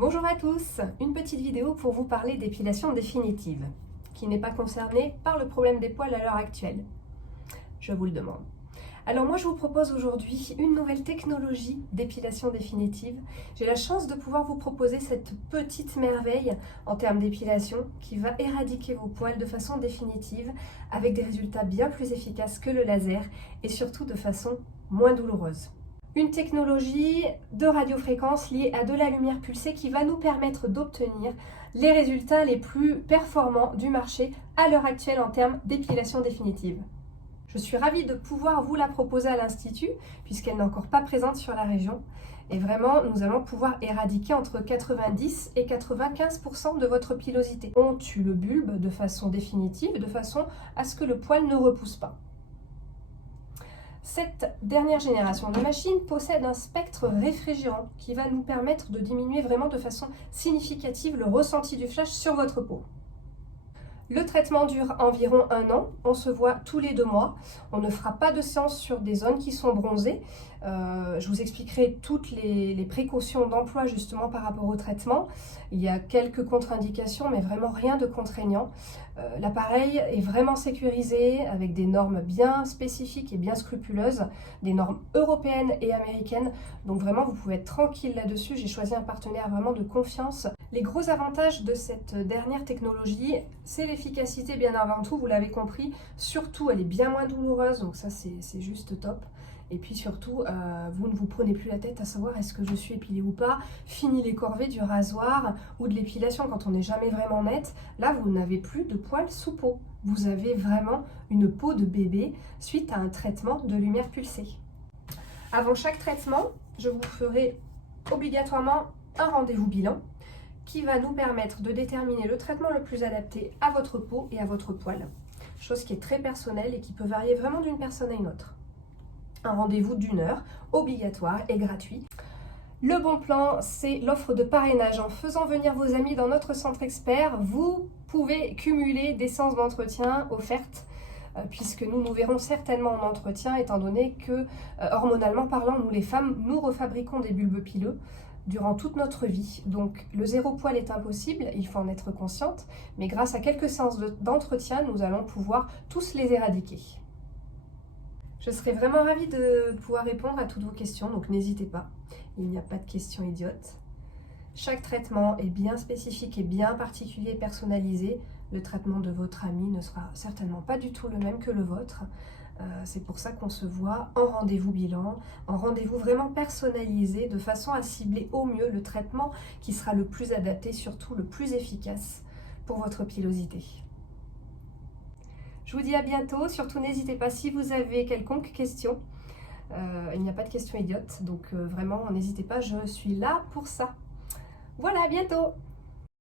Bonjour à tous, une petite vidéo pour vous parler d'épilation définitive, qui n'est pas concernée par le problème des poils à l'heure actuelle. Je vous le demande. Alors moi je vous propose aujourd'hui une nouvelle technologie d'épilation définitive. J'ai la chance de pouvoir vous proposer cette petite merveille en termes d'épilation qui va éradiquer vos poils de façon définitive avec des résultats bien plus efficaces que le laser et surtout de façon moins douloureuse. Une technologie de radiofréquence liée à de la lumière pulsée qui va nous permettre d'obtenir les résultats les plus performants du marché à l'heure actuelle en termes d'épilation définitive. Je suis ravie de pouvoir vous la proposer à l'Institut puisqu'elle n'est encore pas présente sur la région. Et vraiment, nous allons pouvoir éradiquer entre 90 et 95% de votre pilosité. On tue le bulbe de façon définitive, de façon à ce que le poil ne repousse pas. Cette dernière génération de machines possède un spectre réfrigérant qui va nous permettre de diminuer vraiment de façon significative le ressenti du flash sur votre peau. Le traitement dure environ 1 an, on se voit tous les 2 mois, on ne fera pas de séance sur des zones qui sont bronzées. Je vous expliquerai toutes les précautions d'emploi justement par rapport au traitement. Il y a quelques contre-indications mais vraiment rien de contraignant. L'appareil est vraiment sécurisé avec des normes bien spécifiques et bien scrupuleuses, des normes européennes et américaines, donc vraiment vous pouvez être tranquille là-dessus. J'ai choisi un partenaire vraiment de confiance. Les gros avantages de cette dernière technologie, c'est l'efficacité bien avant tout, vous l'avez compris, surtout elle est bien moins douloureuse, donc ça c'est juste top. Et puis surtout, vous ne vous prenez plus la tête à savoir est-ce que je suis épilée ou pas. Fini les corvées du rasoir ou de l'épilation quand on n'est jamais vraiment net. Là, vous n'avez plus de poils sous peau. Vous avez vraiment une peau de bébé suite à un traitement de lumière pulsée. Avant chaque traitement, je vous ferai obligatoirement un rendez-vous bilan qui va nous permettre de déterminer le traitement le plus adapté à votre peau et à votre poil. Chose qui est très personnelle et qui peut varier vraiment d'une personne à une autre. Un rendez-vous d'1 heure, obligatoire et gratuit. Le bon plan, c'est l'offre de parrainage. En faisant venir vos amis dans notre centre expert, vous pouvez cumuler des séances d'entretien offertes puisque nous verrons certainement en entretien, étant donné que, hormonalement parlant, nous les femmes, nous refabriquons des bulbes pileux durant toute notre vie. Donc le zéro poil est impossible, il faut en être consciente, mais grâce à quelques séances d'entretien, nous allons pouvoir tous les éradiquer. Je serai vraiment ravie de pouvoir répondre à toutes vos questions, donc n'hésitez pas, il n'y a pas de questions idiotes. Chaque traitement est bien spécifique et bien particulier et personnalisé. Le traitement de votre ami ne sera certainement pas du tout le même que le vôtre. C'est pour ça qu'on se voit en rendez-vous bilan, en rendez-vous vraiment personnalisé, de façon à cibler au mieux le traitement qui sera le plus adapté, surtout le plus efficace pour votre pilosité. Je vous dis à bientôt, surtout n'hésitez pas si vous avez quelconque question. Il n'y a pas de questions idiotes, donc vraiment n'hésitez pas, je suis là pour ça. Voilà, à bientôt!